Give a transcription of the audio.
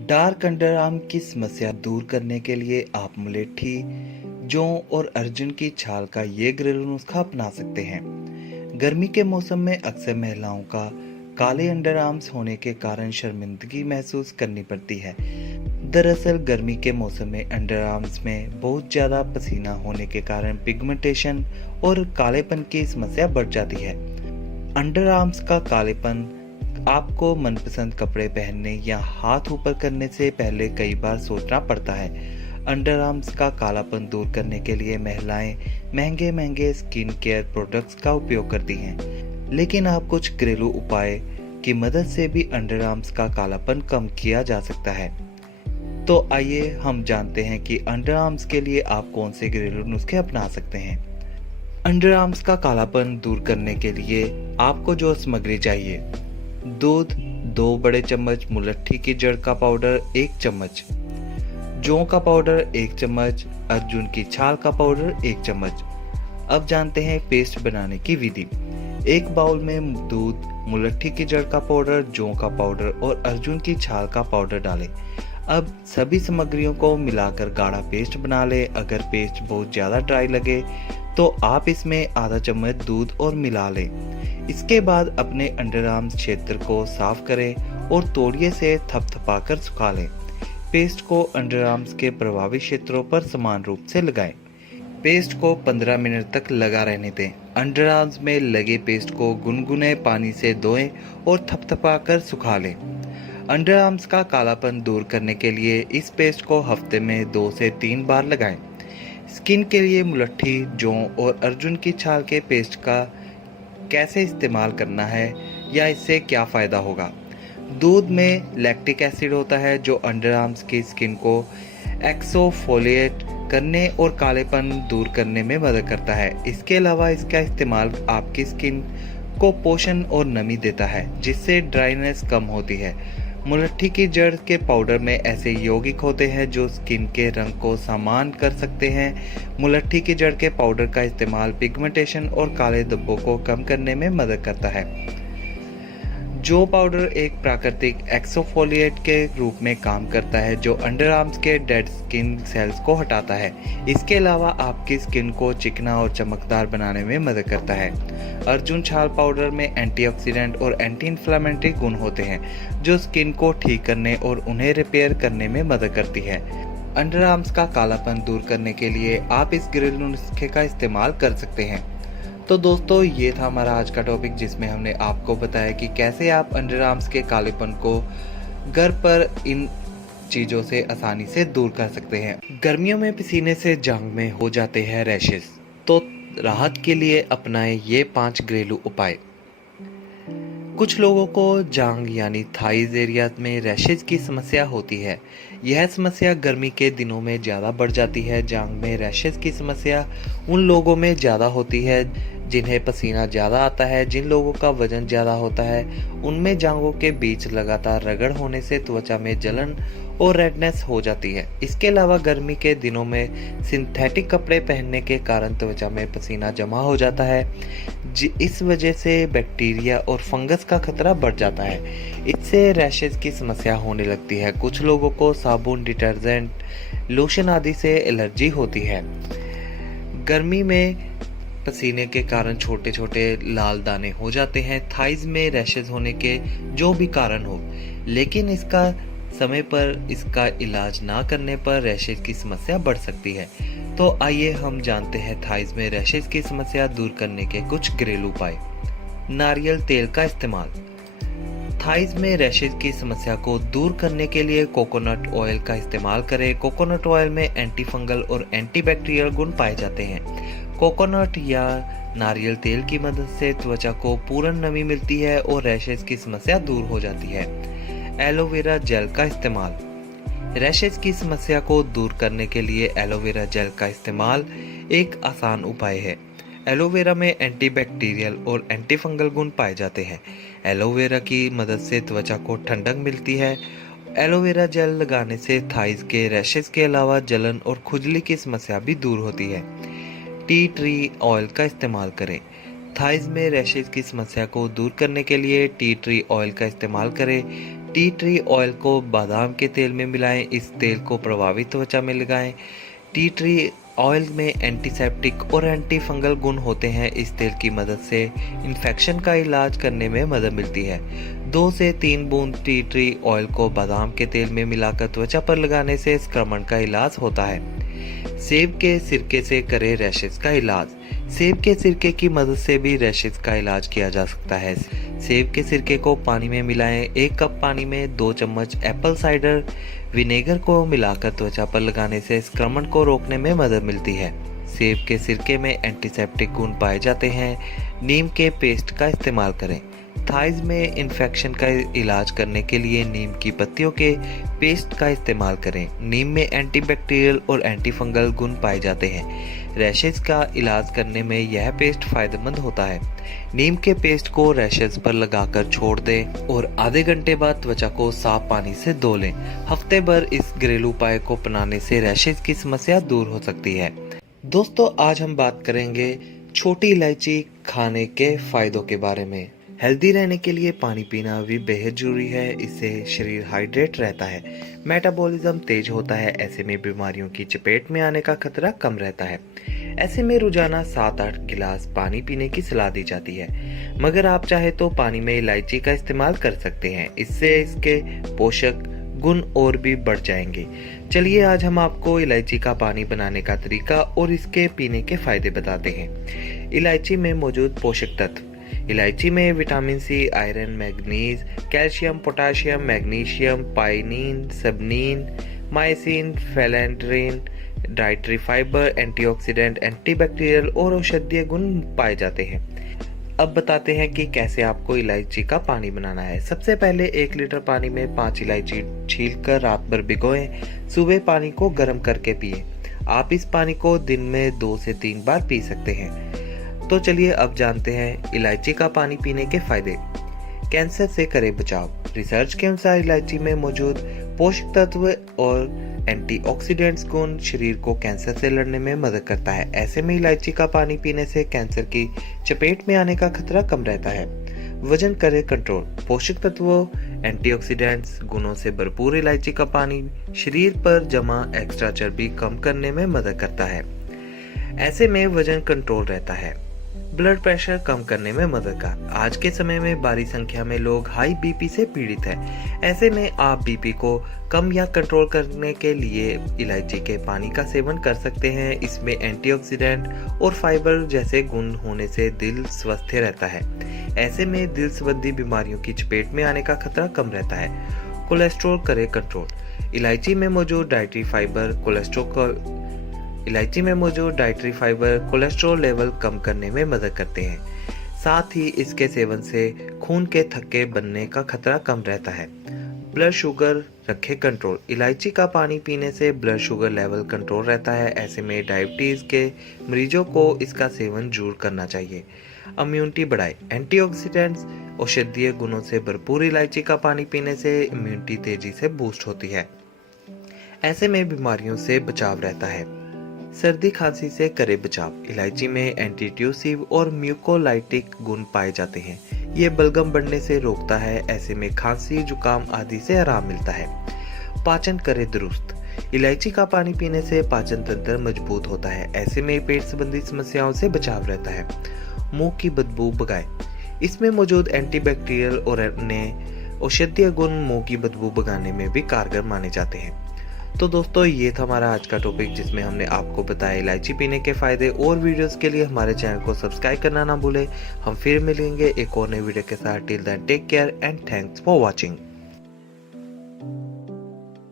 Dark under arm की समस्या दूर करने के लिए आप मुलेठी, जौ और अर्जुन की छाल का ये घरेलू नुस्खा अपना सकते हैं। गर्मी के मौसम में अक्सर महिलाओं का काले अंडर आर्म्स होने के कारण शर्मिंदगी महसूस करनी पड़ती है। दरअसल गर्मी के मौसम में अंडर आर्म्स में बहुत ज़्यादा पसीना होने के कारण पिगमेंटेशन और कालेपन की समस्या बढ़ जाती है। अंडर आर्म्स का कालेपन आपको मनपसंद कपड़े पहनने या हाथ ऊपर करने से पहले कई बार सोचना पड़ता है। अंडर आर्म्स का कालापन दूर करने के लिए महिलाएं महंगे महंगे स्किन केयर प्रोडक्ट्स का उपयोग करती हैं, लेकिन आप कुछ घरेलू उपाय की मदद से भी अंडर आर्म्स का कालापन कम किया जा सकता है। तो आइए हम जानते हैं कि अंडर आर्म्स के लिए आप कौन से घरेलू नुस्खे अपना सकते हैं। अंडर आर्म्स का कालापन दूर करने के लिए आपको जो सामग्री चाहिए: दूध 2 बड़े चम्मच, मुलट्ठी की जड़ का पाउडर 1 चम्मच, जौ का पाउडर 1 चम्मच, अर्जुन की छाल का पाउडर 1 चम्मच। अब जानते हैं पेस्ट बनाने की विधि। एक बाउल में दूध, मुलट्ठी की जड़ का पाउडर, जौ का पाउडर और अर्जुन की छाल का पाउडर डालें। अब सभी सामग्रियों को मिलाकर गाढ़ा पेस्ट बना लें। अगर पेस्ट बहुत ज़्यादा ड्राई लगे तो आप इसमें आधा चम्मच दूध और मिला लें। इसके बाद अपने अंडर आर्म्स क्षेत्र को साफ करें और तौलिए से थपथपाकर सुखा लें। पेस्ट को अंडर आर्म्स के प्रभावित क्षेत्रों पर समान रूप से लगाएं। पेस्ट को 15 मिनट तक लगा रहने दें। अंडर आर्म्स में लगे पेस्ट को गुनगुने पानी से धोएं और थपथपाकर सुखा लें। अंडर आर्म्स का कालापन दूर करने के लिए इस पेस्ट को हफ्ते में 2 से 3 बार लगाएं। स्किन के लिए मुलट्ठी, जौ और अर्जुन की छाल के पेस्ट का कैसे इस्तेमाल करना है या इससे क्या फ़ायदा होगा। दूध में लैक्टिक एसिड होता है जो अंडर आर्म्स की स्किन को एक्सफोलिएट करने और कालेपन दूर करने में मदद करता है। इसके अलावा इसका इस्तेमाल आपकी स्किन को पोषण और नमी देता है, जिससे ड्राइनेस कम होती है। मुलट्ठी की जड़ के पाउडर में ऐसे यौगिक होते हैं जो स्किन के रंग को समान कर सकते हैं। मुलट्ठी की जड़ के पाउडर का इस्तेमाल पिगमेंटेशन और काले धब्बों को कम करने में मदद करता है। जौ पाउडर एक प्राकृतिक एक्सफोलिएट के रूप में काम करता है जो अंडर आर्म्स के डेड स्किन सेल्स को हटाता है। इसके अलावा आपकी स्किन को चिकना और चमकदार बनाने में मदद करता है। अर्जुन छाल पाउडर में एंटीऑक्सीडेंट और एंटी इन्फ्लेमेटरी गुण होते हैं जो स्किन को ठीक करने और उन्हें रिपेयर करने में मदद करती है। अंडर आर्म्स का कालापन दूर करने के लिए आप इस घरेलू नुस्खे का इस्तेमाल कर सकते हैं। तो दोस्तों, ये था हमारा आज का टॉपिक, जिसमें हमने आपको बताया कि कैसे आप अंडर आर्म्स के कालेपन को घर पर इन चीज़ों से आसानी से दूर कर सकते हैं। गर्मियों में पसीने से जांघ में हो जाते हैं रैशेस, तो राहत के लिए अपनाएं ये 5 घरेलू उपाय। कुछ लोगों को जांघ यानी थाइज एरिया में रैशेज की समस्या होती है। यह समस्या गर्मी के दिनों में ज़्यादा बढ़ जाती है। जांघ में रैशेज की समस्या उन लोगों में ज़्यादा होती है जिन्हें पसीना ज़्यादा आता है। जिन लोगों का वजन ज़्यादा होता है उनमें जांघों के बीच लगातार रगड़ होने से त्वचा में जलन और रेडनेस हो जाती है। इसके अलावा गर्मी के दिनों में सिंथेटिक कपड़े पहनने के कारण त्वचा में पसीना जमा हो जाता है। इस वजह से बैक्टीरिया और फंगस का खतरा बढ़ जाता है। इससे रैशेज की समस्या होने लगती है। कुछ लोगों को साबुन, डिटर्जेंट, लोशन आदि से एलर्जी होती है। गर्मी में पसीने के कारण छोटे छोटे लाल दाने हो जाते हैं। थाइज में रैशेज होने के जो भी कारण हो, लेकिन इसका समय पर इसका इलाज ना करने पर रैशेज की समस्या बढ़ सकती है। तो आइए हम जानते हैं थाइज में रैशेज की समस्या दूर करने के कुछ घरेलू उपाय। नारियल तेल का इस्तेमाल। थाइज में रैशेज की समस्या को दूर करने के लिए कोकोनट ऑयल का इस्तेमाल करें। कोकोनट ऑयल में एंटी फंगल और एंटीबैक्टीरियल गुण पाए जाते हैं। कोकोनट या नारियल तेल की मदद से त्वचा को पूर्ण नमी मिलती है और रैशेज की समस्या दूर हो जाती है। एलोवेरा जेल का इस्तेमाल। रैशेज की समस्या को दूर करने के लिए एलोवेरा जेल का इस्तेमाल एक आसान उपाय है। एलोवेरा में एंटीबैक्टीरियल और एंटीफंगल गुण पाए जाते हैं। एलोवेरा की मदद से त्वचा को ठंडक मिलती है। एलोवेरा जेल लगाने से थाइज के रैशेज के अलावा जलन और खुजली की समस्या भी दूर होती है। टी ट्री ऑयल का इस्तेमाल करें। थाइज में रैशेज की समस्या को दूर करने के लिए टी ट्री ऑयल का इस्तेमाल करें। टी ट्री ऑयल को बादाम के तेल में मिलाएं, इस तेल को प्रभावित त्वचा में लगाएं। टी ट्री ऑयल में एंटीसेप्टिक और एंटी फंगल गुण होते हैं। इस तेल की मदद से इन्फेक्शन का इलाज करने में मदद मिलती है। 2 से 3 बूंद टी ट्री ऑयल को बादाम के तेल में मिलाकर त्वचा पर लगाने से संक्रमण का इलाज होता है। सेब के सिरके से करें रैशेज का इलाज। सेब के सिरके की मदद से भी रैशेज का इलाज किया जा सकता है। सेब के सिरके को पानी में मिलाएं। 1 कप पानी में 2 चम्मच एप्पल साइडर विनेगर को मिलाकर त्वचा पर लगाने से संक्रमण को रोकने में मदद मिलती है। सेब के सिरके में एंटीसेप्टिक गुण पाए जाते हैं। नीम के पेस्ट का इस्तेमाल करें। थाइज में इन्फेक्शन का इलाज करने के लिए नीम की पत्तियों के पेस्ट का इस्तेमाल करें। नीम में एंटीबैक्टीरियल और एंटीफंगल गुण पाए जाते हैं। रैशेज का इलाज करने में यह पेस्ट फायदेमंद होता है। नीम के पेस्ट को रैशेज पर लगाकर छोड़ दें और आधे घंटे बाद त्वचा को साफ पानी से धो लें। हफ्ते भर इस घरेलू उपाय को अपनाने से रैशेज की समस्या दूर हो सकती है। दोस्तों, आज हम बात करेंगे छोटी इलायची खाने के फायदों के बारे में। हेल्दी रहने के लिए पानी पीना भी बेहद जरूरी है। इससे शरीर हाइड्रेट रहता है, मेटाबॉलिज्म तेज होता है। ऐसे में बीमारियों की चपेट में आने का खतरा कम रहता है। ऐसे में रोजाना 7-8 गिलास पानी पीने की सलाह दी जाती है, मगर आप चाहे तो पानी में इलायची का इस्तेमाल कर सकते हैं। इससे इसके पोषक गुण और भी बढ़ जाएंगे। चलिए आज हम आपको इलायची का पानी बनाने का तरीका और इसके पीने के फायदे बताते हैं। इलायची में मौजूद पोषक तत्व। इलायची में vitamin C, iron, manganese, calcium, potassium, magnesium, pinene, sabinene, myrcene, phellandrene, dietary fibre, antioxidant, antibacterial और औषधीय गुण पाए जाते हैं। अब बताते हैं कि कैसे आपको इलायची का पानी बनाना है। सबसे पहले 1 लीटर पानी में 5 इलायची छीलकर रात भर भिगोएं। सुबह पानी को गर्म करके पिएं। आप इस पानी को दिन में 2 से 3 बार पी सकते हैं। तो चलिए अब जानते हैं इलायची का पानी पीने के फायदे। कैंसर से करें बचाव। रिसर्च के अनुसार इलायची में मौजूद पोषक तत्व और एंटीऑक्सीडेंट्स गुण शरीर को कैंसर से लड़ने में मदद करता है। ऐसे में इलायची का पानी पीने से कैंसर की चपेट में आने का खतरा कम रहता है। वजन करे कंट्रोल। पोषक तत्वों, एंटीऑक्सीडेंट्स गुणों से भरपूर इलायची का पानी शरीर पर जमा एक्स्ट्रा चर्बी कम करने में मदद करता है। ऐसे में वजन कंट्रोल रहता है। ब्लड प्रेशर कम करने में मददगार। आज के समय में भारी संख्या में लोग हाई बीपी से पीड़ित हैं। ऐसे में आप बीपी को कम या कंट्रोल करने के लिए इलायची के पानी का सेवन कर सकते हैं। इसमें एंटीऑक्सीडेंट और फाइबर जैसे गुण होने से दिल स्वस्थ रहता है। ऐसे में दिल संबंधी बीमारियों की चपेट में आने का खतरा कम रहता है। कोलेस्ट्रॉल करे कंट्रोल। इलायची में मौजूद डाइटरी फाइबर कोलेस्ट्रॉल लेवल कम करने में मदद करते हैं। साथ ही इसके सेवन से खून के थक्के बनने का खतरा कम रहता है। ब्लड शुगर रखे कंट्रोल। इलायची का पानी पीने से ब्लड शुगर लेवल कंट्रोल रहता है। ऐसे में डायबिटीज के मरीजों को इसका सेवन जरूर करना चाहिए। इम्यूनिटी बढ़ाए। एंटीऑक्सीडेंट्स औषधीय गुणों से भरपूर इलायची का पानी पीने से इम्यूनिटी तेजी से बूस्ट होती है। ऐसे में बीमारियों से बचाव रहता है। सर्दी खांसी से करे बचाव। इलायची में एंटीट्यूसिव और म्यूकोलाइटिक गुण पाए जाते हैं। ये बलगम बढ़ने से रोकता है। ऐसे में खांसी, जुकाम आदि से आराम मिलता है। पाचन करे दुरुस्त। इलायची का पानी पीने से पाचन तंत्र मजबूत होता है। ऐसे में पेट संबंधी समस्याओं से बचाव रहता है। मुंह की बदबू भगाए। इसमें मौजूद एंटीबैक्टीरियल और अन्य औषधीय गुण मुंह की बदबू भगाने में भी कारगर माने जाते हैं। तो दोस्तों, ये था हमारा आज का टॉपिक जिसमें हमने आपको बताया इलायची पीने के फायदे। और वीडियोस के लिए हमारे चैनल को सब्सक्राइब करना ना भूलें। हम फिर मिलेंगे एक और नई वीडियो के साथ। Till then take care and thanks for watching.